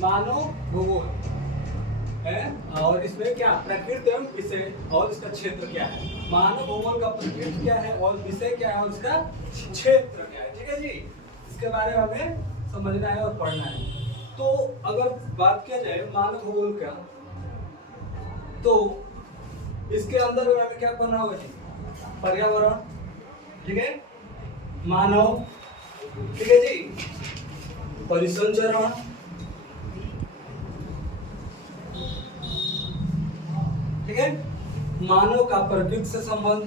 मानव भूगोल है, और इसमें क्या प्रकृति एवं विषय और इसका क्षेत्र क्या है। मानव भूगोल का प्रकृति क्या है और विषय क्या है और इसका क्षेत्र क्या है। ठीक है जी, इसके बारे में हमें समझना है और पढ़ना है। तो अगर बात किया जाए मानव भूगोल का, तो इसके अंदर हमें क्या पढ़ना होगा जी, पर्यावरण, ठीक है, मानव, ठीक है जी, परिसंचरण, ठीक है, मानव का प्रकृति से संबंध,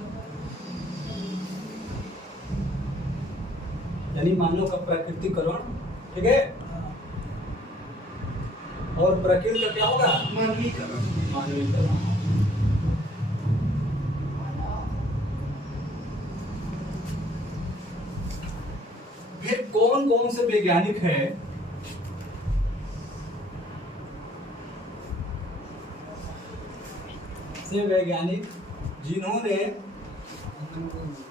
यानी मानव का प्राकृतिकरण, ठीक है, और प्रकृति का क्या होगा, मानवीकरण। फिर कौन कौन से वैज्ञानिक हैं से वैज्ञानिक जिन्होंने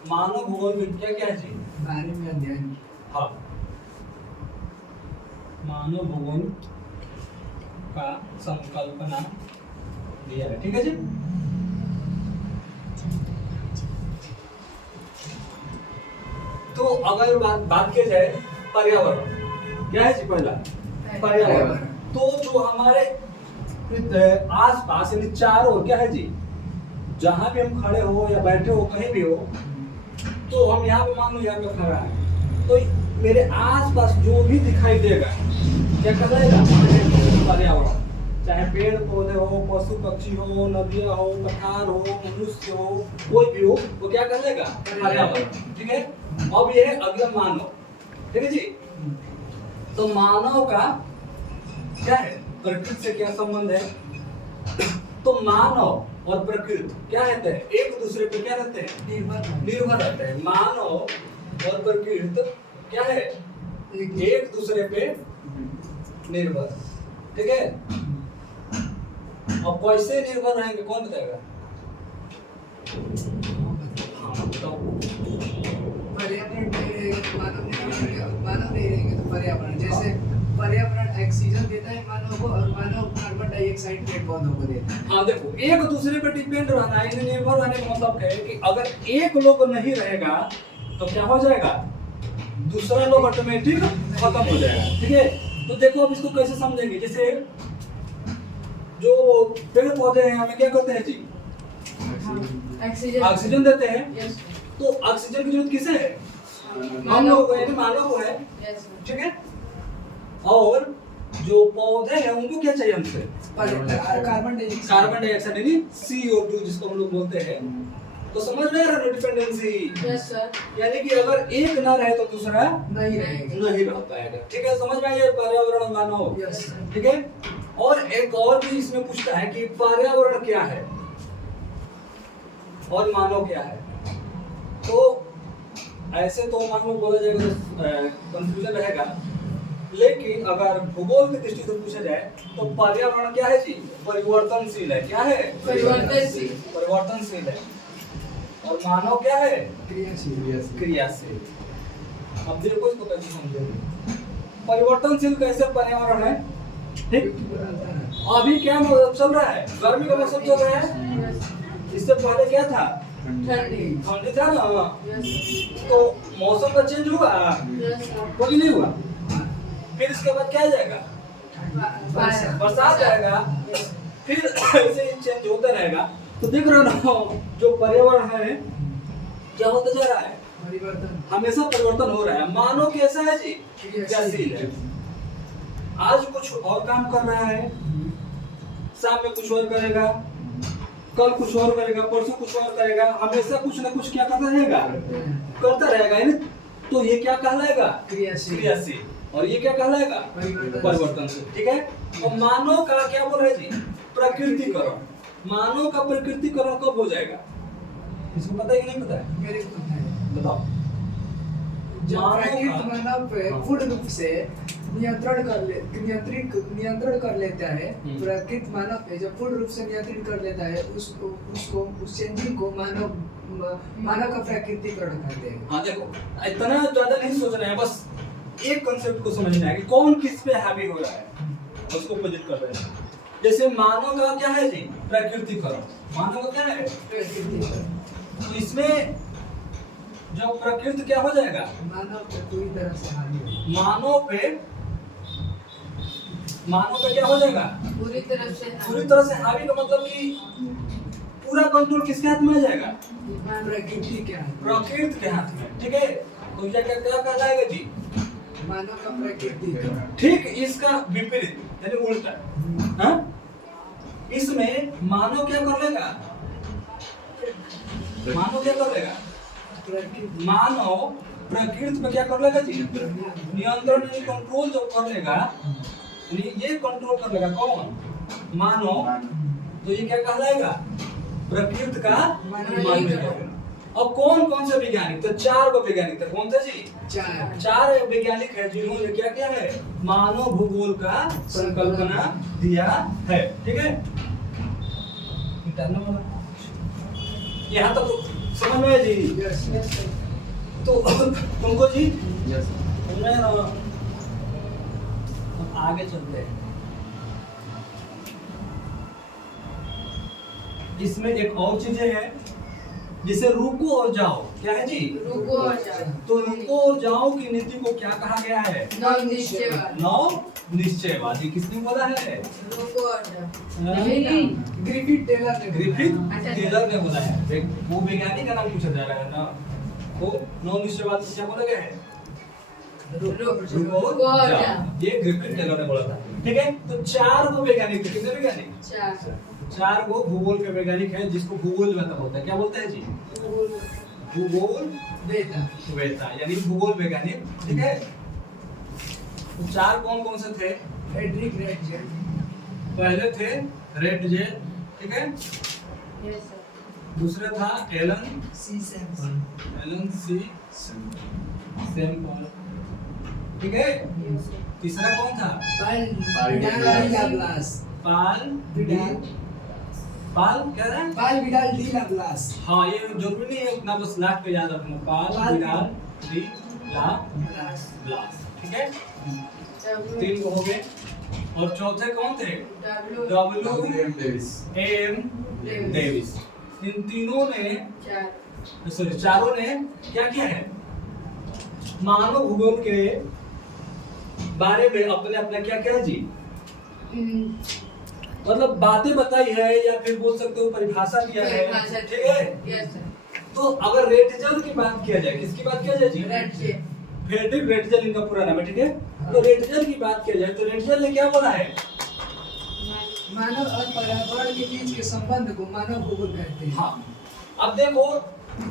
मानव भूगोल में क्या क्या चीज बारे में अध्ययन, हाँ, मानव भूगोल का संकल्पना दिया है। ठीक है जी, तो अगर बात किया जाए पर्यावरण, क्या है जी, पहला पर्यावरण। तो जो हमारे आस पास यानी चारों क्या है जी, जहां भी हम खड़े हो या बैठे हो कहीं भी हो, तो हम यहाँ पे मान लो यहाँ पे खड़ा है, तो मेरे आस पास जो भी दिखाई देगा क्या कहलाएगा, पर्यावरण। चाहे पेड़ पौधे हो, पशु पक्षी हो, नदियां हो, पठार हो, मनुष्य हो, कोई भी हो, वो क्या कहलाएगा, पर्यावरण। ठीक है, अब ये है अगला मानव। ठीक है जी, तो मानव का क्या है, प्रकृति से क्या संबंध है। तो मानव और प्रकृति क्या रहते हैं, एक दूसरे पे क्या रहते हैं, निर्भर रहते हैं। मानव और प्रकृति क्या है, एक दूसरे पे निर्भर। ठीक है, अब कैसे निर्भर रहेंगे कौन बताएगा, हाँ बताओ। पर्यावरण नहीं रहेगा तो मानव नहीं रहेगा, मानव नहीं रहेंगे तो पर्यावरण। जैसे पर्यावरण ऑक्सीजन देता है मानव को और मानव कार्बन डाइऑक्साइड पेड़ पौधों को देता है। हाँ देखो, एक दूसरे पे डिपेंड रहना है, यानी निर्भर रहने का मतलब है कि अगर एक लोग नहीं रहेगा तो क्या हो जाएगा, दूसरा लोग ऑटोमेटिक खत्म हो जाएगा। ठीक है, तो देखो अब इसको कैसे समझेंगे। जैसे जो पेड़ पौधे हैं हमें क्या करते हैं जी, ऑक्सीजन देते हैं। तो ऑक्सीजन की जरूरत किसे है, हम लोगों को, यानी मानव को है। ठीक है, और जो पौधे हैं उनको क्या चाहिए हमसे, कार्बन डाइऑक्साइड यानी CO2 जिसको हम लोग बोलते हैं। तो समझ में आ रहा है डिपेंडेंसी। यस सर, यानी कि अगर एक ना रहे तो दूसरा नहीं रहेगा। नहीं रह पाएगा। ठीक है, समझ में आइए पर्यावरण मानव। यस। ठीक है, और एक और भी इसमें पूछता है कि पर्यावरण क्या है और मानव क्या है। तो ऐसे तो मान लो बोला जाएगा कंफ्यूजन रहेगा, लेकिन अगर भूगोल की दृष्टि से पूछा जाए तो पर्यावरण क्या है जी, परिवर्तनशील है। क्या है, परिवर्तनशील है। और मानव क्या है, क्रियाशील। अब देखो इसको कैसे समझोगे, परिवर्तनशील कैसे पर्यावरण है। ठीक, अभी क्या चल रहा है, गर्मी का मौसम चल रहा है। इससे पहले क्या था, ठंडी था ना। तो मौसम का चेंज हुआ, कोई नहीं हुआ। फिर इसके बाद क्या जाएगा, बरसात जाएगा। फिर ऐसे ही चेंज होता रहेगा। तो देख रहे हो ना, जो पर्यावरण है क्या होता जा रहा है, परिवर्तन, हमेशा परिवर्तन हो रहा है। मानव कैसा है जी, क्रियाशील है। आज कुछ और काम कर रहा है, शाम में कुछ और करेगा, कल कुछ और करेगा, परसों कुछ और करेगा। हमेशा कुछ ना कुछ क्या करता रहेगा यानी। तो ये क्या कहलाएगा, क्रियाशील। और ये क्या कहलाएगा, परिवर्तनशील। ठीक है, और मानव का क्या बोल रहे जी, प्रकृतिकरण। मानव का प्रकृतिकरण कब हो जाएगा, इसको पता है कि नहीं पता है, मेरे को पता है। बताओ। जब प्रकृति मानव पे पूर्ण रूप से नियंत्रण कर लेता है, प्रकृति मानव पे जब पूर्ण रूप से नियंत्रित कर लेता है, उस चेंजिंग को मानव का प्रकृतिकरण कहते हैं। हाँ देखो, इतना ज्यादा नहीं सोचना है, बस एक कंसेप्ट को समझना है कि कौन किस पे हावी हो रहा है। उसको प्रोजेक्ट कर रहे हैं। जैसे मानव का क्या है जी, प्रकृतिकरण। मानव का क्या है, तो इसमें जो प्रकृति क्या हो जाएगा, मानव पे पूरी तरह से हावी हो, मानव पे क्या हो जाएगा, पूरी तरह से हावी का मतलब कि पूरा कंट्रोल किसके हाथ में आ जाएगा, प्रकृति के हाथ में, प्रकृति के हाथ में। ठीक है, तो ये क्या क्या कहलाएगा जी, मानव का प्रकृति का। ठीक इसका विपरीत यानी उल्टा। हाँ, इसमें मानव क्या कर लेगा, मानव क्या कर लेगा, प्रकृति मानव प्रकृति पे क्या कर लेगा जी, नियंत्रण यानी कंट्रोल जो कर लेगा, ये कंट्रोल कर लेगा कौन, मानव। तो ये क्या कहलाएगा, प्रकृति का मानव। अब कौन कौन से वैज्ञानिक, तो 4 गो वैज्ञानिक थे, कौन थे जी, 4 वैज्ञानिक है जिन्होंने क्या क्या है, मानव भूगोल का संकल्पना दिया है। ठीक है, यहाँ तक तो समझ में है जी। यस यस तो तुमको जी मैं अब आगे चलते हैं। इसमें एक और चीजें हैं, जिसे रुको और जाओ, क्या है जी, रुको और जाओ। तो रुको और जाओ की नीति को क्या कहा गया है, नवनिश्चयवादी। नवनिश्चयवादी। किसने बोला है, रुको और जाओ। नहीं, ग्रिफिथ टेलर ने ग्रिफिथ अच्छा। टेलर ने बोला है। वो वैज्ञानिक का नाम पूछा जा रहा है ना, वो नवनिश्चयवाद से क्या बोला गया है, रुको और जाओ, ये ग्रिफिथ टेलर ने बोला था। ठीक है, तो 4 गो वैज्ञानिक थे, कितने वैज्ञानिक, 4 गो भूगोल के वैज्ञानिक हैं, जिसको भूगोल वेत्ता बोलते हैं। क्या बोलते हैं जी, भूगोल वेत्ता यानी भूगोल वैज्ञानिक। ठीक है, तो 4 कौन कौन से थे, फ्रेडरिक रेटजेल, पहले थे रेटजेल, ठीक है, दूसरा था एलन सी सैम्पल, सी सैम्पल, ठीक है, तीसरा कौन था, पाल लाब्लास, पाल क्या है, पाल विडाल डी लाब्लास। हाँ ये जरूरी नहीं है उतना, बस लास्ट पे याद रखना, पाल विडाल डी लाब्लास। ठीक है, 3 हो गए। और चौथे कौन थे, W.M. डेविस। इन तीनों ने, सॉरी 4 ने क्या किया है, मानव भूगोल के बारे में अपने अपना क्या क्या है जी, मतलब बातें बताई है, या फिर बोल सकते हो परिभाषा दिया है। ठीक है, तो अगर रेटजेल की बात किया जाए, किसकी बात किया जाए जी, फ्रेडरिक रेटजेल इनका पूरा नाम है। ठीक है, तो रेटजेल की बात किया जाए तो रेटजेल ने क्या बोला है, मानव और पर्यावरण के बीच के संबंध को मानव भूगोल कहते हैं। हाँ, अब देखो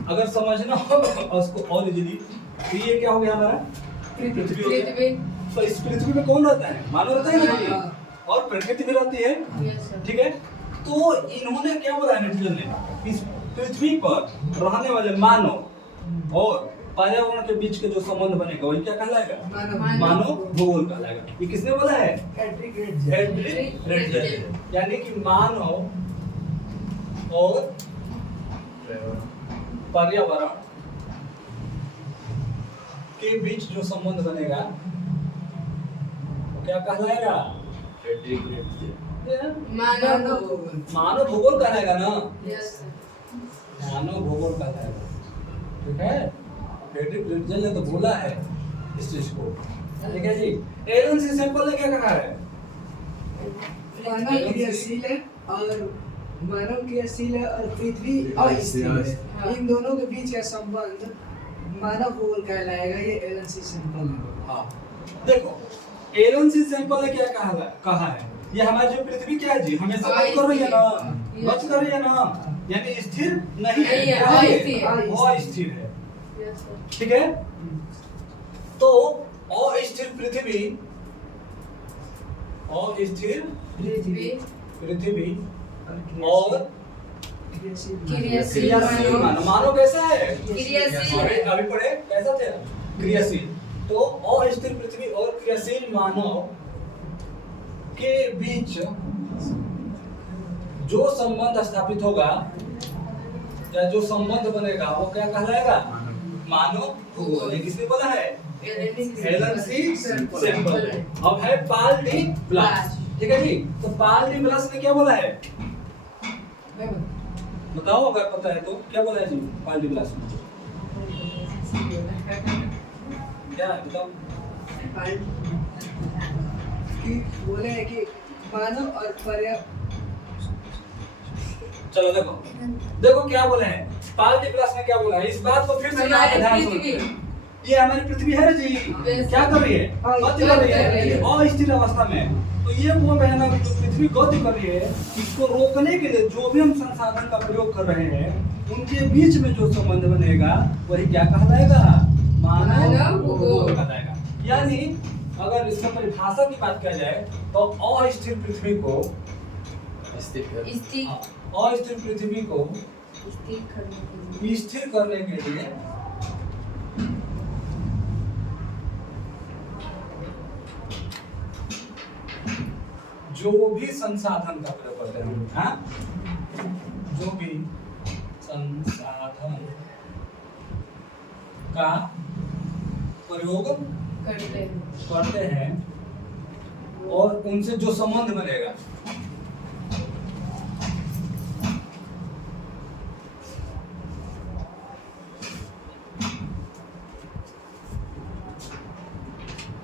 अगर समझना हो उसको और इजीली, तो ये क्या हो गया हमारा, पृथ्वी हो गया। तो इस पृथ्वी में कौन रहता है, मानव रहता है ना, और प्रकृति भी रहती है। ठीक है, तो इन्होंने क्या बोला है रेटजेल ने, इस पृथ्वी पर रहने वाले मानव और पर्यावरण के बीच के जो संबंध बनेगा वही क्या कहलाएगा, मानव भूगोल कहलाएगा। ये किसने बोला है, फ्रेडरिक रेटजेल। यानी कि मानव और पर्यावरण के बीच जो संबंध बनेगा वो क्या कहलाएगा, मानव भूगोल कहलाएगा ना, मानव भूगोल कहलाएगा। ठीक है, फ्रेडरिक रेटजेल ने तो बोला है इस चीज को। ठीक है जी, एलन सी सैंपल ने क्या कहा है, मानव क्रियाशील है और मानव क्रियाशील है और पृथ्वी अस्थिर है। इन दोनों के बीच का संबंध मानव भूगोल कहलाएगा। ये एलन सी सैंपल है। हाँ, देखो एलन सी सैंपल ने क्या कहा है, ये हमारी जो पृथ्वी क्या है जी, हमेशा बच कर रही है ना, बच कर रही है ना, यानी स्थिर नहीं है, अस्थिर है। ठीक है, तो अस्थिर पृथ्वी और क्रियाशील मानव कैसा है, अभी पढ़े कैसा थे, क्रियाशील। तो अस्थिर पृथ्वी और क्रियाशील मानव के बीच जो संबंध स्थापित होगा या जो संबंध बनेगा वो क्या कहलाएगा, मानव भूगोल। किसने बोला है, एलन सी सैंपल। अब है पाल डी ब्लास। ठीक है जी। तो पाल डी प्लस ने क्या बोला है, मैं बता- बताओ अगर पता है तो क्या बोला है जी पाल डी प्लस ने, क्या है बताओ। कि बोले हैं कि मानव और पर्यावरण चलो देखो देखो क्या बोले हैं, पाल डी प्लस ने क्या बोला है, इस बात को फिर से यहाँ पे ध्यान से पृथ्वी। ये हमारी पृथ्वी है जी, क्या कर रही है, गति कर रही है अस्थिर अवस्था में। तो ये बोल रहे हैं ना कि जो पृथ्वी गति कर रही है, इसको रोकने के लिए जो भी हम संसाधन का प्रयोग कर रहे हैं उनके बीच में जो संबंध बनेगा वही क्या कहलाएगा, मानव भूगोल कहलाएगा। यानी अगर इसका परिभाषा की बात किया जाए तो अस्थिर पृथ्वी को स्थिर अस्थिर पृथ्वी को स्थिर करने के लिए जो भी संसाधन का प्रयोग करते हैं, हाँ? जो भी संसाधन का प्रयोग करते हैं और उनसे जो संबंध बनेगा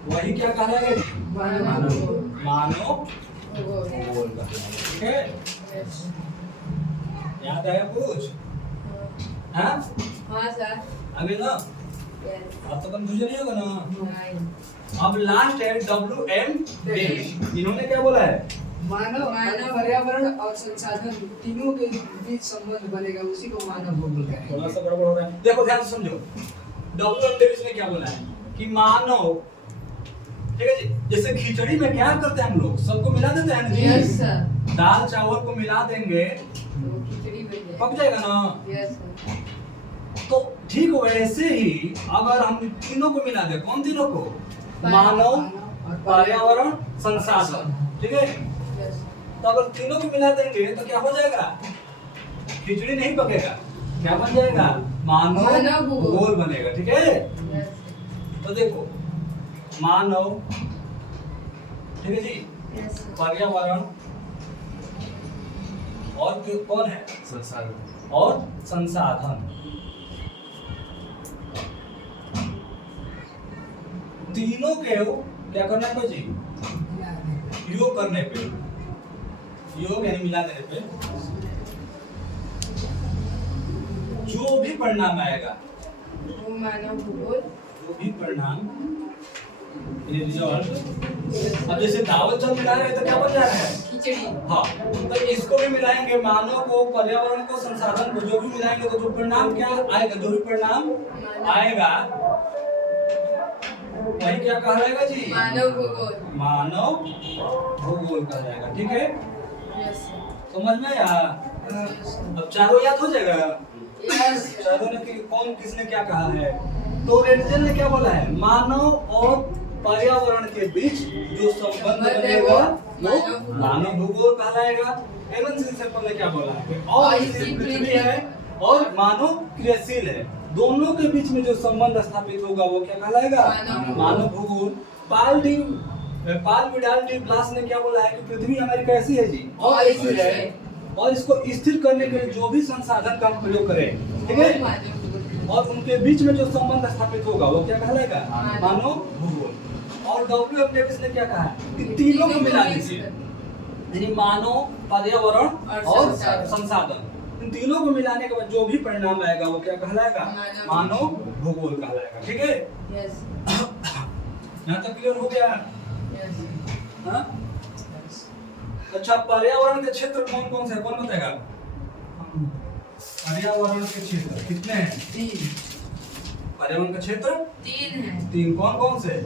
वही क्या कहलाएगा, मानव भूगोल का। ठीक है, याद आया कुछ, हाँ हाँ सर आगे ना, अब तो कंफ्यूजन नहीं होगा ना। अब लास्ट है WM डेविस, इन्होंने क्या बोला है, मानव और पर्यावरण और संसाधन तीनों के बीच संबंध बनेगा, उसी को मानव भूगोल कहेंगे। थोड़ा सा गड़बड़ हो रहा है, देखो ध्यान से समझो। WM डेविस ने क्या बोला है कि मानव, ठीक है जी, जैसे खिचड़ी में क्या करते हैं हम लोग, सबको मिला देते हैं ना जी, यस सर, दाल चावल को मिला देंगे तो खिचड़ी बन जाएगी। पक जाएगा ना। यस सर, तो ठीक वैसे ही अगर हम तीनों को मिला दें, कौन तीनों को, मानव, पर्यावरण, संसाधन, ठीक है। यस तो अगर तीनों को मिला देंगे तो क्या हो जाएगा, खिचड़ी नहीं पकेगा, क्या बन जाएगा, मानव भूगोल बनेगा। ठीक है, यस तो देखो मानव, ठीक है जी, यस पर्यावरण और कौन है, संसाधन और संसाधन, तीनों के क्या करना है जी, योग करने पे, योग यानी मिला देने पे जो भी परिणाम आएगा, वो मानव भूगोल। जो भी परिणाम रिजल्ट, अब जैसे दावत चावल मिला रहे हैं तो क्या बन जा रहा है, खिचड़ी। हाँ, तो इसको भी मिलाएंगे, मानव को, पर्यावरण को, संसाधन को, जो भी मिलाएंगे तो जो परिणाम क्या आएगा, जो भी परिणाम आएगा वही क्या कहलाएगा जी, मानव भूगोल। मानव भूगोल कहलाएगा। ठीक है, यस सर, समझ में आया। यस अब चारों याद हो जाएगा, यस चारों ने कौन किसने क्या कहा है। तो रेडिजन ने क्या बोला है, मानव और पर्यावरण के बीच जो संबंध बनेगा वो मानव भूगोल कहलाएगा। एवन सिंपल ने क्या बोला है, और पृथ्वी है और मानव क्रियाशील है, दोनों के बीच में जो संबंध स्थापित होगा वो क्या कहलाएगा, मानव भूगोल। पाल विडाल डी ब्लास ने क्या बोला है कि पृथ्वी हमारी कैसी है जी, अस्थिर है, और इसको स्थिर करने के लिए जो भी संसाधन का प्रयोग करें, ठीक है, मानव भूगोल। और उनके बीच में जो संबंध स्थापित होगा वो क्या कहलाएगा, मानव भूगोल। और WM डेविस ने क्या कहा कि तीनों को मिला दीजिए, यानी मानव, पर्यावरण और संसाधन, इन तीनों को मिलाने के बाद जो भी परिणाम आएगा वो क्या कहलाएगा, मानव भूगोल कहलाएगा। ठीक है, यस यहाँ तक क्लियर हो गया। यस हाँ? अच्छा, पर्यावरण के क्षेत्र कौन कौन से हैं, कौन बताएगा, पर्यावरण के क्षेत्र कितने हैं, 3 पर्यावरण का क्षेत्र 3 है। 3, कौन कौन से,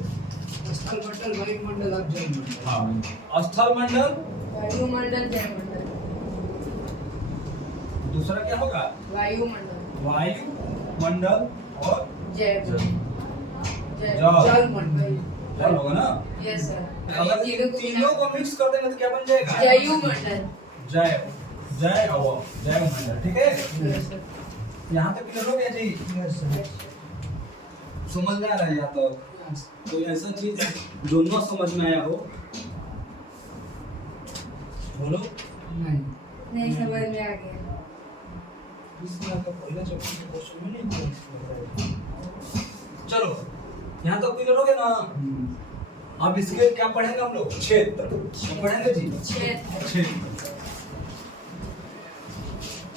स्थल मंडल, वायुमंडल और जलमंडल। हाँ, स्थल मंडल, वायुमंडल, जलमंडल। दूसरा क्या होगा, वायुमंडल, वायु मंडल और जल। जलमंडल। जल होगा ना। यस सर, अगर इन तीनों को मिक्स कर देंगे तो क्या बन जाएगा, जयुमंडल। जय जय हवा, जय मंडल। ठीक है, यस सर, यहाँ तक क्लियर हो गया जी, यस सर। समझ में आ रहा है यहाँ तक। कोई ऐसा चीज जो न समझ में आया हो बोलो। नहीं नहीं समझ में आ गया। इसमें तो पहले चैप्टर के क्वेश्चन में नहीं था। चलो यहाँ तो क्लियर हो गया ना। अब इसके क्या पढ़ेंगे हम लोग? क्षेत्र। क्या पढ़ेंगे जी? क्षेत्र।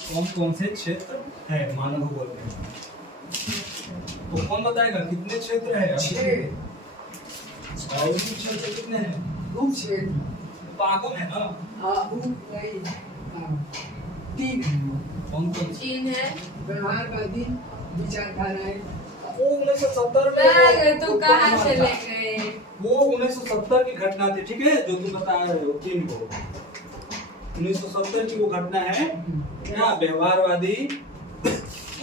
कौन कौन से क्षेत्र है मानव भूगोल में? तो कौन बताएगा कितने क्षेत्र है? 6 और भी क्षेत्र कितने हैं? उप क्षेत्र पागम है ना? वही 3 है। कौन कौन से? चीन है। व्यवहारवादी विचारधाराएं। वो 1970 नहीं में तुम कहाँ से ले गए? वो 1970 की घटना थी, ठीक है, जो तुम बता रहे हो चीन को। 1970 की वो घटना है क्या? व्यवहारवादी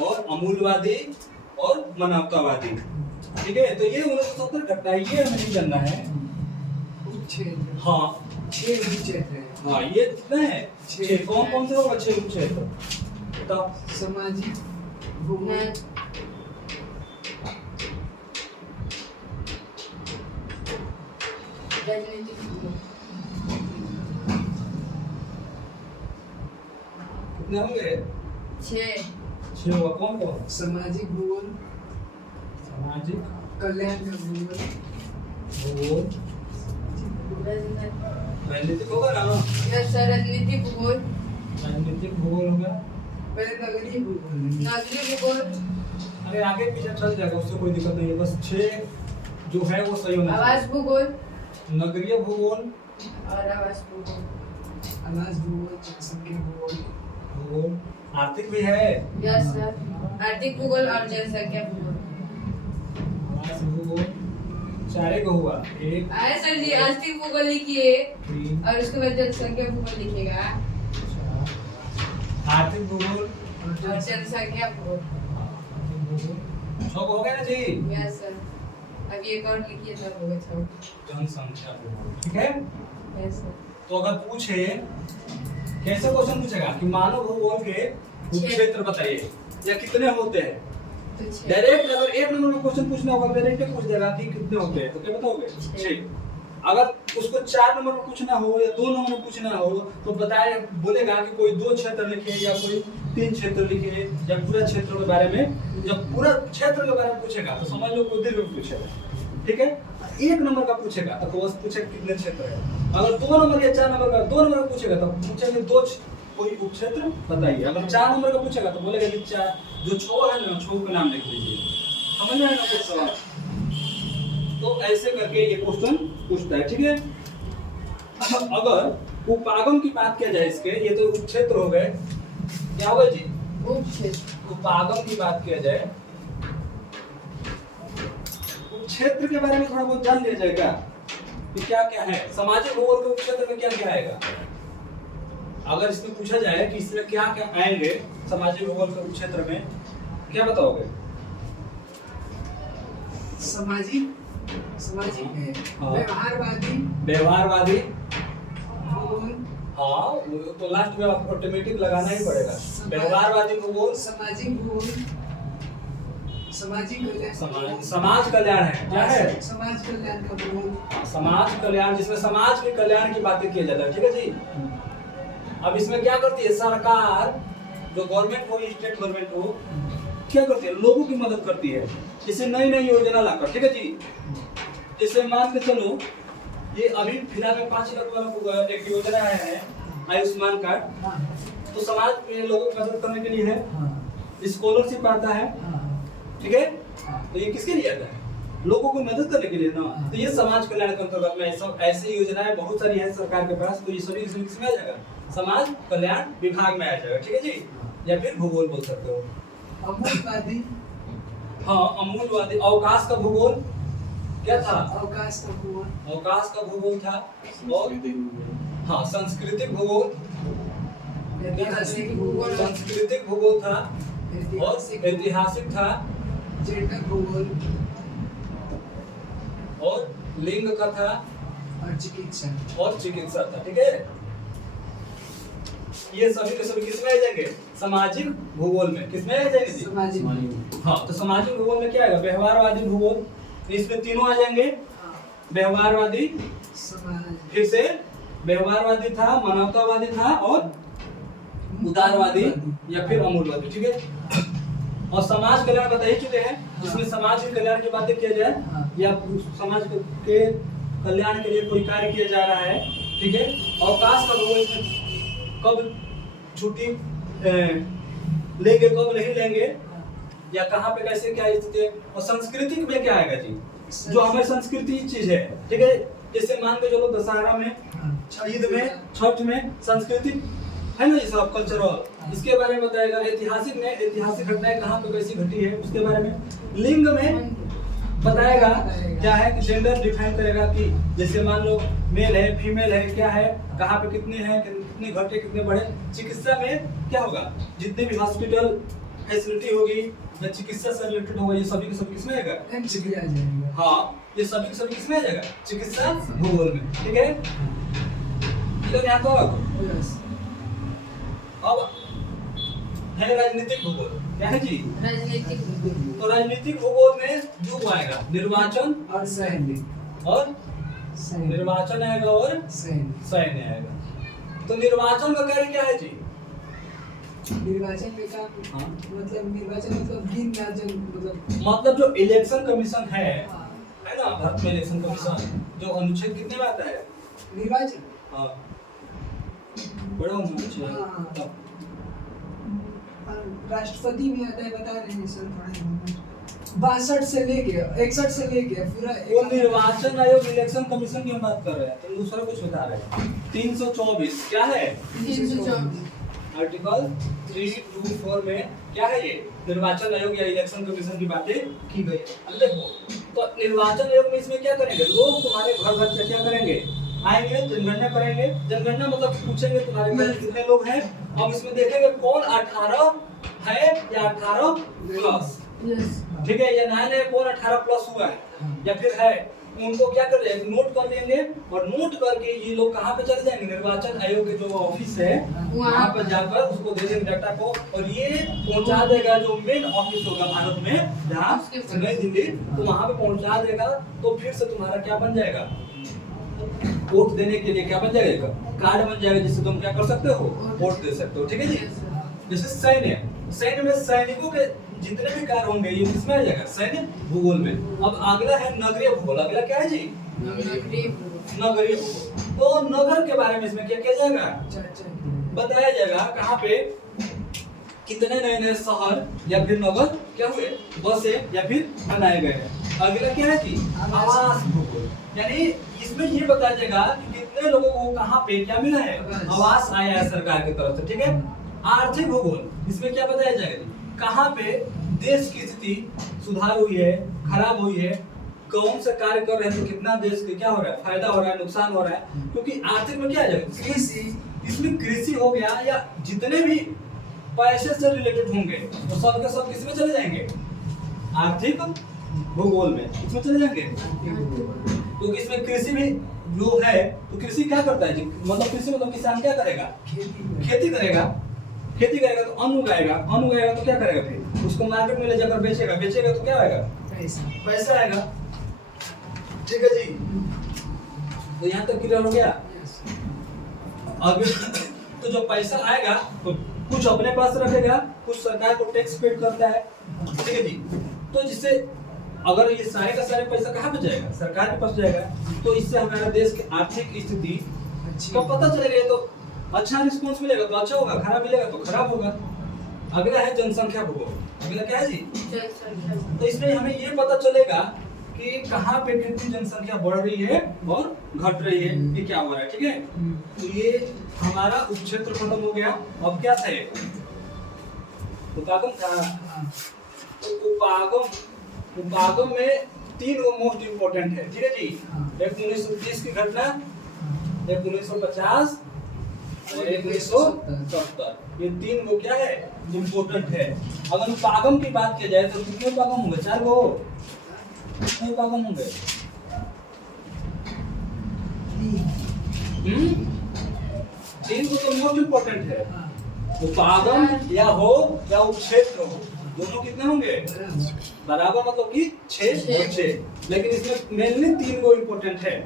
और अमूलवादी और मानवतावादी, ठीक है। तो ये 1970 घटना है, ये हमें नहीं जानना है। उप क्षेत्र हाँ 6 उप क्षेत्र है। हाँ, ये कितना है? 6। कौन कौन से होगा 6 उप क्षेत्र? बताओ। सामाजिक भूगोल राजनीतिक भूगोल। कितने होंगे? 6 6 होगा। कौन कौन? सामाजिक भूगोल, सामाजिक कल्याण का भूगोल, भूगोल, राजनीतिक होगा ना? यस सर राजनीतिक भूगोल। राजनीतिक भूगोल होगा। पहले नगरीय भूगोल नागरिक भूगोल। अरे आगे पीछे चल जाएगा, उससे कोई दिक्कत नहीं है। बस 6 जो है वो सही होना आवास चाहिए। भूगोल नगरीय भूगोल और आवास भूगोल। आवास भूगोल, जनसंख्या भूगोल, भूगोल, आर्थिक भी है। यस सर आर्थिक भूगोल और जनसंख्या भूगोल। आवास भूगोल 4 का हुआ। 1 आए सर जी आर्थिक भूगोल लिखिए 3 और उसके बाद जनसंख्या भूगोल लिखिएगा 4। आर्थिक भूगोल और जनसंख्या भूगोल। 6 हो गया ना जी? यस सर अब एक और लिखिए तब होगा 6। जनसंख्या भूगोल, ठीक है। यस सर तो अगर पूछे कैसे क्वेश्चन पूछेगा कि मानव भूगोल के उपक्षेत्र बताइए या कितने होते हैं, तो 6 डायरेक्ट अगर 1 नंबर में क्वेश्चन पूछना होगा डायरेक्ट पूछ देगा कि कितने होते हैं, तो क्या बताओगे? 6। अगर उसको 4 नंबर में पूछना हो या 2 नंबर में पूछना हो तो बताए बोलेगा कि कोई 2 क्षेत्र लिखे या कोई 3 क्षेत्र लिखे या पूरा क्षेत्र के बारे में। जब पूरा क्षेत्र के बारे में पूछेगा तो समझ लो कोई दीर्घ में पूछेगा, ठीक है। 1 नंबर का पूछेगा तो बस पूछेगा कितने क्षेत्र है। अगर 2 नंबर या 4 नंबर का 2 नंबर का पूछेगा तो पूछेंगे 2 कोई उपक्षेत्र बताइए। अगर 4 नंबर का पूछेगा तो बोलेगा कि 4 जो 6 है ना 6 का नाम लिख लीजिए। समझ में आएगा कुछ सवाल? तो ऐसे करके ये क्वेश्चन पूछता है, ठीक है। अगर उपागम की बात किया जाए इसके, ये तो उपक्षेत्र हो गए, क्या होगा जी? उप क्षेत्र। उपागम की बात किया जाए, उपक्षेत्र के बारे में थोड़ा बहुत जान लिया जाएगा कि क्या क्या है। सामाजिक भूगोल के उपक्षेत्र में क्या क्या आएगा? अगर इसमें पूछा जाए कि इसमें क्या क्या आएंगे सामाजिक भूगोल के उपक्षेत्र में, क्या बताओगे? सामाजिक है, हाँ। व्यवहारवादी व्यवहारवादी, भूगोल, हाँ वो तो लास्ट में आपको ऑटोमेटिक लगाना ही पड़ेगा। व्यवहारवादी भूगोल, सामाजिक भूगोल, सामाजिक कल्याण, समाज कल्याण है, क्या है? समाज कल्याण का भूगोल, समाज कल्याण, जिसमें समाज के कल्याण की बातें किया जाता है, ठीक है जी। अब इसमें क्या करती है सरकार, जो गवर्नमेंट हो स्टेट गवर्नमेंट हो, क्या करती है? लोगों की मदद करती है, जैसे नई नई योजना लाकर, ठीक है जी। जैसे मान के चलो ये अभी फिलहाल में 5 लाख वालों को एक योजना आया है आयुष्मान कार्ड, हाँ, तो समाज के लोगों की मदद करने के लिए है। हाँ, स्कॉलरशिप आता है, हाँ, ठीक है। हाँ। तो ये किसके लिए आता है? लोगों को मदद करने के लिए ना। तो ये समाज कल्याण के अंतर्गत में सब ऐसी योजनाएं बहुत सारी है सरकार के पास, तो ये सभी किसमें आ जाएगा? समाज कल्याण विभाग में आ जाएगा, ठीक है जी। या फिर भूगोल बोल सकते हो। अमूलवादी, हाँ अमूलवादी, अवकाश का भूगोल क्या था? अवकाश का भूगोल, अवकाश का भूगोल था। और हाँ सांस्कृतिक भूगोल, ऐतिहासिक भूगोल, सांस्कृतिक भूगोल था और ऐतिहासिक था जेंडर भूगोल और लिंग का था और चिकित्सा था, ठीक है। ये सभी के सभी किसमें आ जाएंगे? सामाजिक भूगोल में। किसमें आ जाएंगे जी? सामाजिक, हाँ तो सामाजिक भूगोल में क्या आएगा? व्यवहारवादी भूगोल, इसमें तीनों आ जाएंगे। हाँ, व्यवहारवादी, समाज, फिर से व्यवहारवादी था, मानवतावादी था और उदारवादी या फिर अमूलवादी, ठीक है। और समाज कल्याण बता ही चुके हैं, जिसमें समाज के कल्याण की बातें किया जाए या समाज के कल्याण के लिए कोई कार्य किया जा रहा है, ठीक है। अवकाश कब हो, इसमें कब छुट्टी लेंगे कब नहीं लेंगे या कहाँ पे कैसे क्या स्थिति है। और सांस्कृतिक में क्या आएगा जी, जो हमारी संस्कृति चीज है, ठीक है। जैसे मान के चलो दशहरा में, ईद में, छठ में सांस्कृतिक है ना, ये सब कल्चरल, इसके बारे में बताएगा। ऐतिहासिक में ऐतिहासिक घटनाएं कहाँ पे कैसी घटी है उसके बारे में। लिंग में बताएगा क्या है कि जेंडर डिफाइन करेगा कि जैसे मान लो मेल है फीमेल है क्या है, कहाँ पे कितने हैं, कितने घटे कितने बढ़े। चिकित्सा में क्या होगा, जितने भी हॉस्पिटल फैसिलिटी होगी या चिकित्सा से रिलेटेड होगा, ये सभी के सभी किसमें आएगा, हाँ ये सभी के सभी किसमें आ जाएगा, चिकित्सा भूगोल में, ठीक है। यहाँ तो अब है राजनीतिक भूगोल, क्या है जी, राजनीतिक तो राजनीतिक भूगोल में जो आएगा निर्वाचन और सैन्य, और निर्वाचन आएगा और सैन्य आएगा। तो निर्वाचन का कार्य क्या है जी, निर्वाचन का काम, हाँ। मतलब निर्वाचन मतलब मतलब जो इलेक्शन कमीशन है ना, भारत में इलेक्शन कमीशन जो अनुच्छेद कितने में आता है, निर्वाचन, हाँ बड़ा अनुच्छेद, हाँ। राष्ट्रपति में आता है, बता रहे हैं सर थोड़ा, 62 से लेके 61 से लेके पूरा वो निर्वाचन आयोग इलेक्शन कमीशन की हम बात कर रहे हैं, तुम दूसरा कुछ बता रहे हैं। 324 क्या है, 324 आर्टिकल 324 में क्या है, ये निर्वाचन आयोग या इलेक्शन कमीशन की बातें की गई। अब देखो तो निर्वाचन आयोग में इसमें क्या करेंगे, लोग तुम्हारे घर घर पे क्या करेंगे, आएंगे जनगणना करेंगे। जनगणना मतलब पूछेंगे तुम्हारे घर कितने लोग हैं, अब इसमें देखेंगे कौन 18 है या 18 प्लस, ठीक है, या नया नया कौन 18 प्लस हुआ है या फिर है, उनको क्या कर रहे हैं, नोट कर लेंगे और नोट करके ये लोग कहाँ पे चले जाएंगे, निर्वाचन आयोग के जो ऑफिस है वहाँ पे जाकर उसको दे देंगे डाटा को, और ये पहुँचा देगा जो मेन ऑफिस होगा भारत में जहाँ नई दिल्ली, तो वहाँ पे पहुँचा देगा। तो फिर से तुम्हारा क्या बन जाएगा, वोट देने के लिए क्या बन जाएगा, कार्ड बन जाएगा, जिससे तुम क्या कर सकते हो, वोट दे सकते हो, ठीक है जी। जैसे सैन्य, सैन्य में सैनिकों के जितने भी कार्य होंगे ये किसमें आ जाएगा, सैन्य भूगोल में। अब अगला है नगरीय भूगोल, अगला क्या है जी, नगरीय भूगोल। तो नगर के बारे में इसमें क्या किया जाएगा, बताया जाएगा कहाँ पे कितने नए नए शहर या फिर नगर क्या हुए, बसे या फिर बनाए गए हैं। अगला क्या है जी, आवास भूगोल, यानी इसमें ये बताया जाएगा कि कितने लोगों को कहाँ पे क्या मिला है, आवास आया है सरकार की तरफ से, ठीक है। आर्थिक भूगोल, इसमें क्या बताया जाएगा, कहाँ पे देश की स्थिति सुधार हुई है, खराब हुई है, कौन से कार्य कर रहे हैं तो कितना देश के क्या हो रहा है, फायदा हो रहा है, नुकसान हो रहा है। क्योंकि आर्थिक में क्या आ जाएगा, कृषि, इसमें कृषि हो गया या जितने भी पैसे से रिलेटेड होंगे तो सब के सब किसमें चले जाएंगे, आर्थिक भूगोल में, इसमें चले जाएंगे। क्योंकि इसमें कृषि भी जो है, तो कृषि क्या करता है जी, मतलब कृषि मतलब किसान क्या करेगा, खेती करेगा, खेती करेगा तो अन्न उगाएगा, अन्न उगाएगा तो क्या करेगा, फिर उसको मार्केट में ले जाकर बेचेगा, बेचेगा तो क्या आएगा, पैसा आएगा, ठीक है जी। तो यहाँ तक क्लियर हो गया। अब तो जो पैसा आएगा तो कुछ अपने पास रखेगा, कुछ सरकार को टैक्स पेड करता है, ठीक है जी। तो जिससे अगर ये सारे का सारे पैसा कहाँ पे जाएगा, सरकार के पास जाएगा, तो इससे हमारे देश की आर्थिक स्थिति तो पता चलेगा। तो अच्छा रिस्पॉन्स मिलेगा तो अच्छा होगा, खराब मिलेगा तो खराब होगा। अगला है जनसंख्या भूगोल, अगला क्या है जी, तो इसमें हमें ये पता चलेगा कि कहाँ पे कितनी जनसंख्या बढ़ रही है और घट रही है, ये क्या हो रहा है, ठीक है। तो ये हमारा उपक्षेत्र खत्म हो गया। अब क्या था, उपागम था। उपागम में 3 मोस्ट इम्पोर्टेंट है, ठीक है जी। एक 1930 की घटना, एक 1950 और एक 1970, ये 3 गो क्या है, इम्पोर्टेंट है। अगर उपागम की बात की जाए तो कितने उपागम होंगे, 4 गो, कितने उपागम होंगे, 3 गो तो मोस्ट इम्पोर्टेंट है। उपागम या हो या उपक्षेत्र हो, दोनों कितने होंगे, बराबर, मतलब कि 6 और 6। लेकिन इसमें मेनली 3 गो इम्पोर्टेंट है।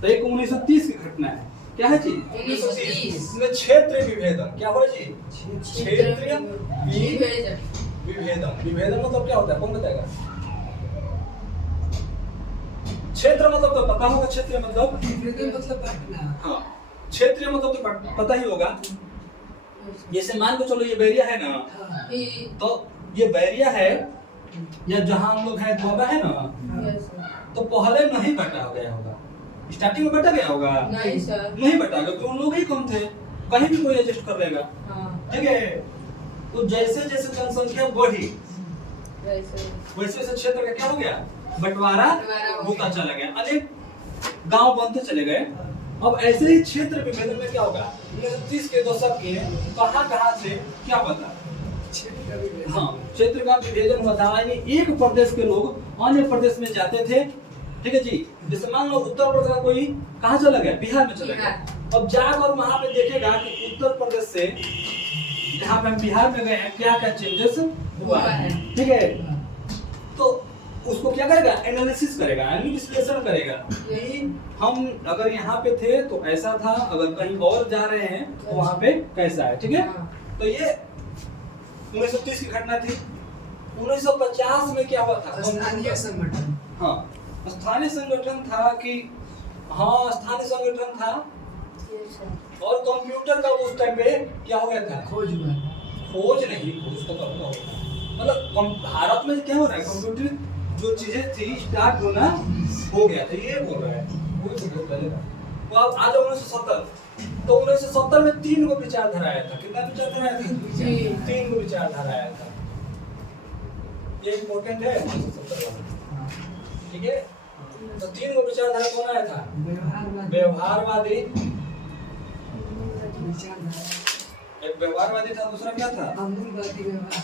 तो एक 1930 की घटना है, क्या है जी 1930। इसमें क्षेत्र विभेदन क्या हुआ जी क्षेत्रीय विभेदन। विभेदन विभेदन मतलब क्या होता है कौन बताएगा क्षेत्र मतलब तो पता होगा क्षेत्र मतलब विभेदन मतलब बांटना। हाँ क्षेत्रीय मतलब तो पता ही होगा जैसे मान के चलो ये बैरिया है ना हाँ, तो ये बैरिया है या जहां हम लोग हैं दुआबा है ना यस सर। तो पहले नहीं बटा गया होगा स्टार्टिंग में बटा गया होगा नहीं सर। नहीं बटा गया क्योंकि उन लोग ही कम थे कहीं भी कोई एडजस्ट कर लेगा हाँ ठीक है तो जैसे जैसे जनसंख्या बढ़ी वैसे वैसे वैसे क्षेत्र का क्या हो गया बंटवारा बंटवारा हो होता चला गया अनेक गांव बनते चले गए अब ऐसे ही क्षेत्र विभेदन में क्या होगा 1930 के दशक के कहां से क्या बता क्षेत्र का विभेदन। हाँ क्षेत्र का विभेदन हुआ था यानी एक प्रदेश के लोग अन्य प्रदेश में जाते थे ठीक है जी जैसे मान लो उत्तर प्रदेश का कोई कहाँ चला गया बिहार में चला गया अब जाकर वहां पे देखेगा कि उत्तर प्रदेश से जहाँ पे हम बिहार में गए हैं क्या क्या चेंजेस हुआ है ठीक है तो उसको क्या करेगा एनालिसिस करेगा यानी विश्लेषण करेगा कि हम अगर यहाँ पे थे तो ऐसा था अगर कहीं और जा रहे हैं तो वहाँ पे कैसा है ठीक है तो ये 1930 की घटना थी 1950 में क्या हुआ था स्थानीय संगठन। हाँ स्थानीय संगठन था कि हाँ स्थानीय संगठन था यस सर। और कंप्यूटर का उस टाइम पे क्या हो गया था खोज हुआ। खोज नहीं खोज तो कब का होगा मतलब भारत में क्या हो रहा है कंप्यूटर जो चीजें थी स्टार्ट होना हो गया था ये बोल रहा है वो तो बहुत पहले था तो अब आज 1970 तो 1970 में 3 गो विचारधारा आया था कितना विचारधारा आया था जी। 3 गो विचारधारा आया था ये इम्पोर्टेंट है 1970 वाला ठीक है तो 3 गो विचारधारा कौन आया था व्यवहारवादी। व्यवहारवादी विचारधारा। एक व्यवहारवादी था दूसरा क्या था अमूलवादी व्यवहार।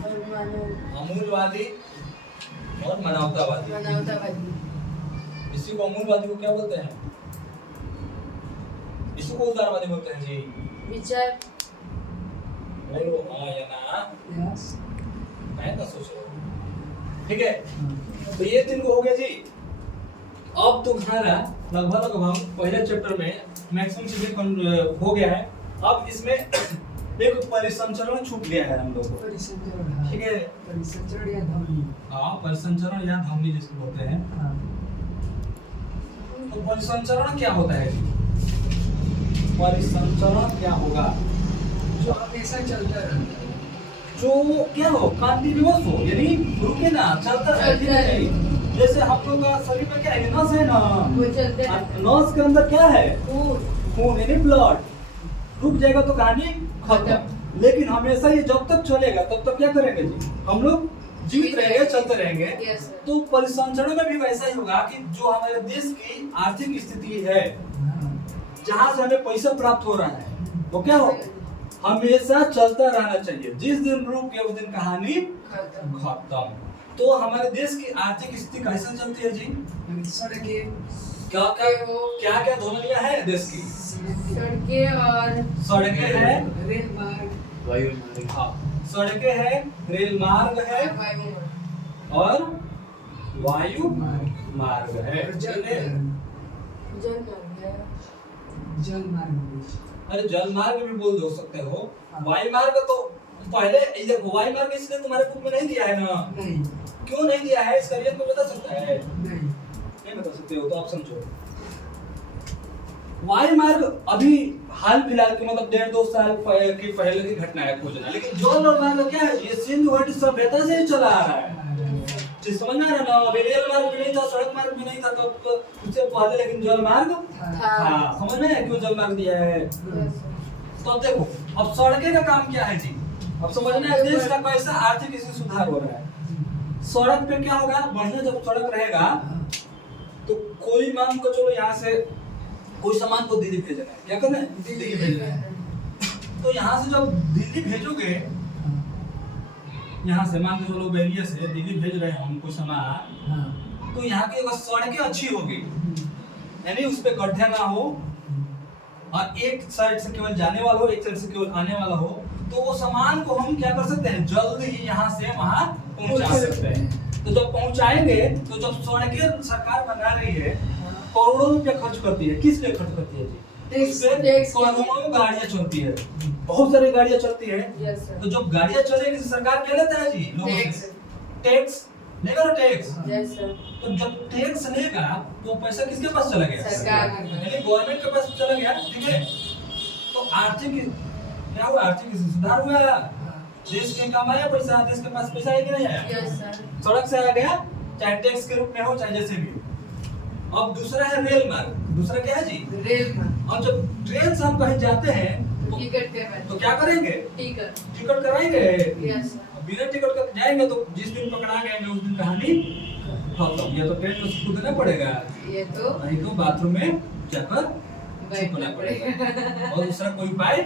और मानव अमूलवादी और मानवतावादी मानवतावादी। इसी को अमूलवादी को क्या बोलते हैं इसी को उदारवादी बोलते हैं जी विचार बोलो हाँ या ना यस। मैं ना सोच रहा हूँ ठीक है तो ये 3 को हो गया जी अब तुम्हारा लगभग पहले चैप्टर में मैक्सिमम चीजें हो गया है अब इसमें एक परिसंचरण छूट गया है हम लोग को परिसंचरण। ठीक है परिसंचरण या ध्वनि। हाँ परिसंचरण या ध्वनि जिसको बोलते हैं हाँ। तो परिसंचरण क्या होता है जी परिसंचरण क्या होगा जो हमेशा चलता रहता है। जो क्या हो कंटिन्यूअस हो यानी रुके ना चलता रहे ठीक है जी? जैसे हम लोग का शरीर में क्या है नस है ना वो चलते नस के अंदर क्या है खून खून यानी ब्लड रुक जाएगा तो कहानी खत्म लेकिन हमेशा ये जब तक चलेगा तब तक क्या करेंगे जी हम लोग जीवित रहेंगे चलते रहेंगे यस सर। तो परिसंचरण में भी वैसा ही होगा कि जो हमारे देश की आर्थिक स्थिति है जहाँ से हमें पैसा प्राप्त हो रहा है वो क्या हो हमेशा चलता रहना चाहिए जिस दिन रुक गया उस दिन कहानी खत्म। खत्म तो हमारे देश की आर्थिक स्थिति कैसे चलती है जी सड़कें। क्या क्या क्या क्या ध्वनियां हैं देश की सड़कें और सड़कें हैं रेल मार्ग। हाँ सड़कें हैं रेल मार्ग है वायुमंडल। और वायु मार्ग है और जल ठीक है? मार्ग। जल मार्ग है। जल मार्ग। अरे जल मार्ग भी बोल दो सकते हो वायु मार्ग तो पहले इधर वायु मार्ग इसलिए तुम्हारे बुक में नहीं दिया है ना नहीं। क्यों नहीं दिया है इसका रीजन को बता सकता है नहीं। नहीं बता सकते हो तो आप समझो वायु मार्ग अभी हाल फिलहाल के मतलब 1.5-2 साल की पहले की घटना है खोजना लेकिन जल और मार्ग क्या है ये सिंधु घाटी सभ्यता से ही चला आ रहा है चीज समझ में आ रहा है ना अभी रेल मार्ग भी नहीं था सड़क मार्ग भी नहीं था तो उससे पहले लेकिन जल मार्ग हाँ समझ में है क्यों जल मार्ग दिया है यस सर। तो अब देखो अब सड़कें का काम क्या है जी अब समझना है देश का कैसा आर्थिक इसमें सुधार हो रहा है सड़क पे क्या होगा बढ़िया जब सड़क रहेगा तो कोई मान को चलो यहाँ से कोई सामान को दिल्ली भेजना है क्या करना है दिल्ली भेजना है तो यहाँ से जब दिल्ली भेजोगे यहाँ से मान के चलो बैरिया से दिल्ली भेज रहे हैं हम कोई सामान तो यहाँ की अगर सड़कें अच्छी होगी यानी उस पे गड्ढे ना हो और एक साइड से केवल जाने वाला हो एक साइड से केवल आने वाला हो तो वो सामान को हम क्या कर सकते हैं जल्दी ही यहाँ से वहाँ पहुँचा सकते हैं तो जब पहुँचाएंगे तो जब सड़कें सरकार बना रही है करोड़ों रुपया खर्च करती है, किस लिए खर्च करती है जी? टैक्स टैक्स करोड़ों गाड़ियां चलती है, बहुत सारी गाड़ियां चलती है। Yes sir. तो जब गाड़ियां चलेगी तो सरकार क्या लेता है जी लोगों टैक्स। से? टैक्स लेगा ना, टैक्स। Yes sir. तो जब टैक्स लेगा तो पैसा किसके पास चला गया? सरकार। यानी गवर्नमेंट के पास चला गया, ठीक है। तो आर्थिक क्या हुआ? आर्थिक सुधार हुआ, देश के कमाया पैसा, देश के पास पैसा है कि नहीं आया? Yes sir. सड़क से आ गया, चाहे टैक्स के रूप में हो चाहे जैसे भी। अब दूसरा है रेल मार्ग। दूसरा क्या है जी? रेल में और जब ट्रेन से हम कहीं जाते हैं टिकट पेमेंट। तो क्या करेंगे? टिकट। टिकट कराएंगे। Yes sir. बिना टिकट कर जाएंगे तो जिस दिन पकड़ा गए उस दिन कहानी खत्म। ये तो ट्रेन में खुद देना पड़ेगा, ये तो नहीं तो बाथरूम में जाकर छुपना पड़ेगा और दूसरा कोई उपाय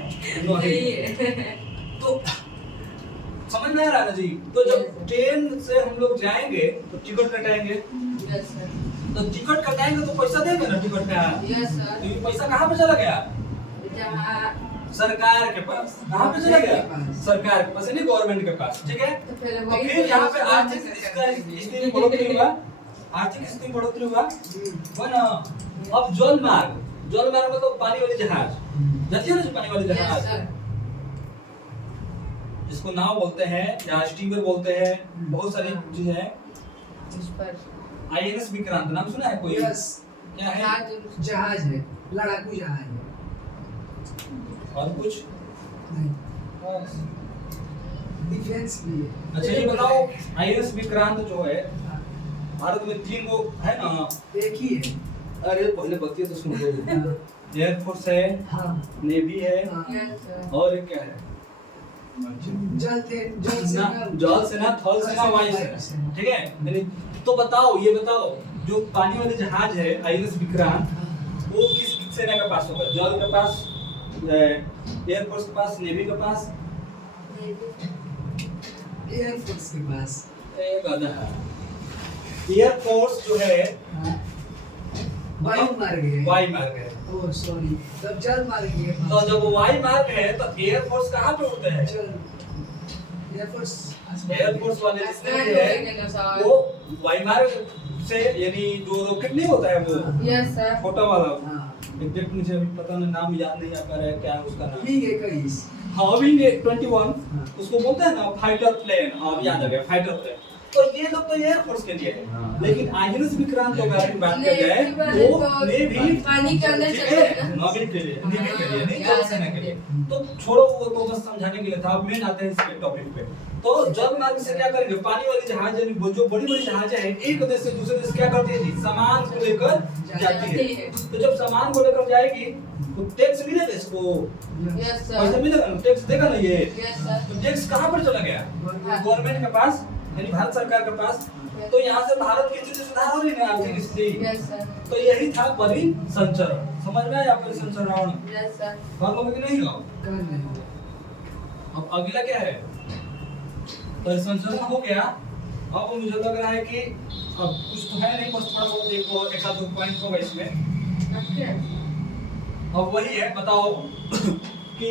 नहीं है। तो समझ में आ रहा है ना जी? तो जब ट्रेन से हम लोग जाएंगे तो टिकट कटाएंगे, यस सर। तो टिकट कटाएंगे तो पैसा देंगे ना टिकट का। यस तो सर। ये पैसा कहाँ पे चला गया? जहाँ सरकार के पास। कहाँ पे चला गया? सरकार के पास, यानी गवर्नमेंट के पास, ठीक है। तो फिर तो वही फिर यहाँ पे तो आर्थिक सरकार स्थिति में बढ़ोतरी हुआ, आर्थिक स्थिति में बढ़ोतरी हुआ ना। अब जल मार्ग, जल मार्ग मतलब पानी वाली जहाज जाती है ना, जो पानी वाली यस जहाज सर। जिसको नाव बोलते हैं या स्टीमर बोलते हैं, बहुत सारी चीज है। उस पर आईएनएस विक्रांत नाम सुना है कोई? यस क्या है? जहाज। जहाज है, लड़ाकू जहाज है। और कुछ? नहीं, डिफेंस भी है। अच्छा ये बताओ, आईएनएस विक्रांत जो है भारत में 3 गो है ना? एक ही है। अरे पहले बतिया तो सुन लो। एयरफोर्स है, हाँ नेवी है, हाँ। Yes sir. और एक क्या है? जल सेना, जल सेना, थल सेना, वायु सेना, ठीक है। यानी तो बताओ, ये बताओ जो पानी वाले जहाज है आईएनएस विक्रांत, वो किस सेना के पास होगा? जल के पास, एयरफोर्स के पास, नेवी के पास? एयरफोर्स के पास। एक गधा है। एयरफोर्स जो है वायु मार्ग है। वायु मार्ग है। ओह सॉरी, तब जल मार्ग है। तो जब वायु मार्ग है तो एयरफोर्स कहाँ पे उड़ते हैं? चल एयरफोर्स एयरफोर्स वाले जितने आसमान भी में है उड़ेंगे सर। वो वायु मार्ग से, यानी जो रॉकेट नहीं होता है वो यस सर। छोटा वाला, हाँ एग्जैक्ट मुझे अभी पता नहीं, नाम याद नहीं आ पा रहा है क्या है उसका नाम। ठीक है, 21। हाँ विंग 21 उसको बोलते हैं ना, फाइटर प्लेन। हाँ याद आ गया, फाइटर प्लेन। तो ये लोग तो एयरफोर्स के लिए है, लेकिन आईएनएस विक्रांत के बारे में बात कर जाए वो नेवी, पानी के अंदर ठीक चल है, जाएगा। नेवी के लिए, नेवी के लिए, नहीं हाँ, जल सेना के लिए। तो छोड़ो वो तो बस समझाने के लिए था। अब मेन आते हैं इसके टॉपिक पे। तो जल मार्ग से क्या करेंगे? पानी वाली जहाज, यानी वो जो बड़ी बड़ी जहाजें हैं एक देश से दूसरे देश क्या करती है जी? सामान को लेकर जाती है। तो जब सामान को लेकर जाएगी तो टैक्स मिलेगा इसको, यस पैसा सर। मिलेगा ना, टैक्स देगा ना ये। Yes sir. तो टैक्स कहाँ पर चला गया? गवर्नमेंट के पास, यानी भारत सरकार के पास। तो यहाँ से भारत की स्थिति सुधार हो रही है, आर्थिक स्थिति। Yes sir. तो यही था परिसंचरण। समझ में आया परिसंचरण? Yes sir. कर लोगे कि नहीं हो? कर नहीं। अब अगला क्या है? परिसंचरण हो गया। अब मुझे लग रहा है कि अब कुछ तो है नहीं, बस थोड़ा बहुत एक आध दो पॉइंट होगा इसमें। अब वही है, बताओ कि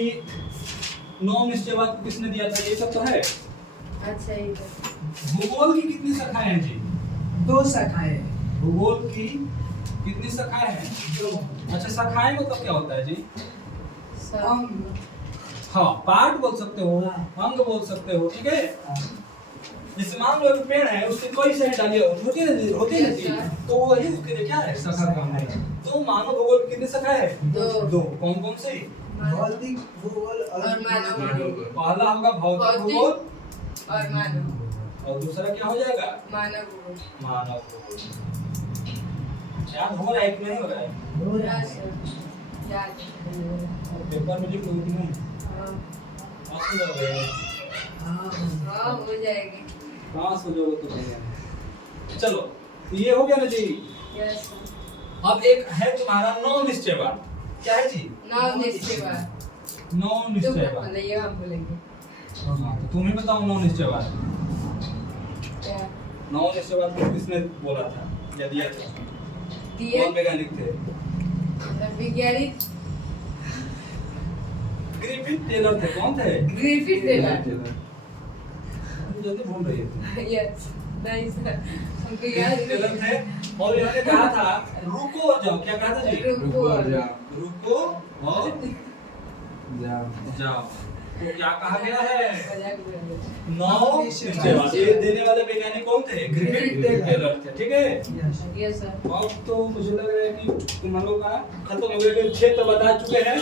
9 निश्चयवाद किसने दिया था? ये सब तो है। अच्छा ये तो भूगोल की कितनी शाखाएं हैं जी? 2 शाखाएं। भूगोल की कितनी शाखाएं हैं? 2। अच्छा शाखाएं मतलब क्या होता है जी? सर। हाँ पार्ट बोल सकते हो, अंग बोल सकते हो, ठीक है। जैसे मान लो एक पेड़ है, उसके कई सारी डालियां होती है ना जी, तो वही उसके लिए क्या है? शाखा काम है। तो मानव भूगोल की कितनी शाखाएं हैं? 2। कौन कौन सी? भौतिक भूगोल और मानव। पहला होगा भौतिक भूगोल और मानव। और दूसरा क्या हो जाएगा? मानव भूगोल। मानव भूगोल। याद हो रहा है कि नहीं हो रहा है? हो रहा यस है। सर। याद है। पेपर में लिख लो कि नहीं? हाँ। पास हो जाओगे। हाँ हो जाएगी। पास हो जाओगे तो बढ़िया। चलो ये हो गया ना जी। Yes sir. अब एक है तुम्हारा 9 निश्चयवाद। क्या है जी? 9 निश्चयवाद। 9 तुम निश्चयवाद। बोलिए, हम बोलेंगे। हाँ तो तुम ही बताओ 9 निश्चयवाद। क्या 9 निश्चयवाद को किसने बोला था या दिया था? दिए? कौन वैज्ञानिक थे? वैज्ञानिक ग्रिफिथ टेलर थे। कौन थे? Griffith Taylor. जल्दी भूल रही है। यस। नहीं सर हमको याद गलत है। और इन्होंने कहा था रुको और जाओ, क्या कहा था जी? रुको और रुको और जाओ। तो क्या कहा गया है? मजाक में आ गया। 9 निश्चयवादी। ये देने वाले वैज्ञानिक कौन थे? क्रिकेट टेलर थे, ठीक है। यस सर अब तो मुझे लग रहा है कि तुम लोग का खत्म हो गया। क्षेत्र बता चुके हैं,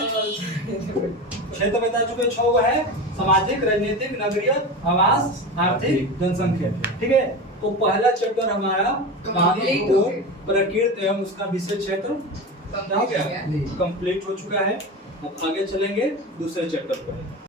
क्षेत्र बता चुके 6 है, सामाजिक, राजनीतिक, नगरीय, आवास, आर्थिक, जनसंख्या, ठीक है। तो पहला चैप्टर हमारा Complete हो गया। प्रकृति एवं उसका विषय क्षेत्र क्या हो गया? कंप्लीट हो चुका है। अब आगे चलेंगे दूसरे चैप्टर पर।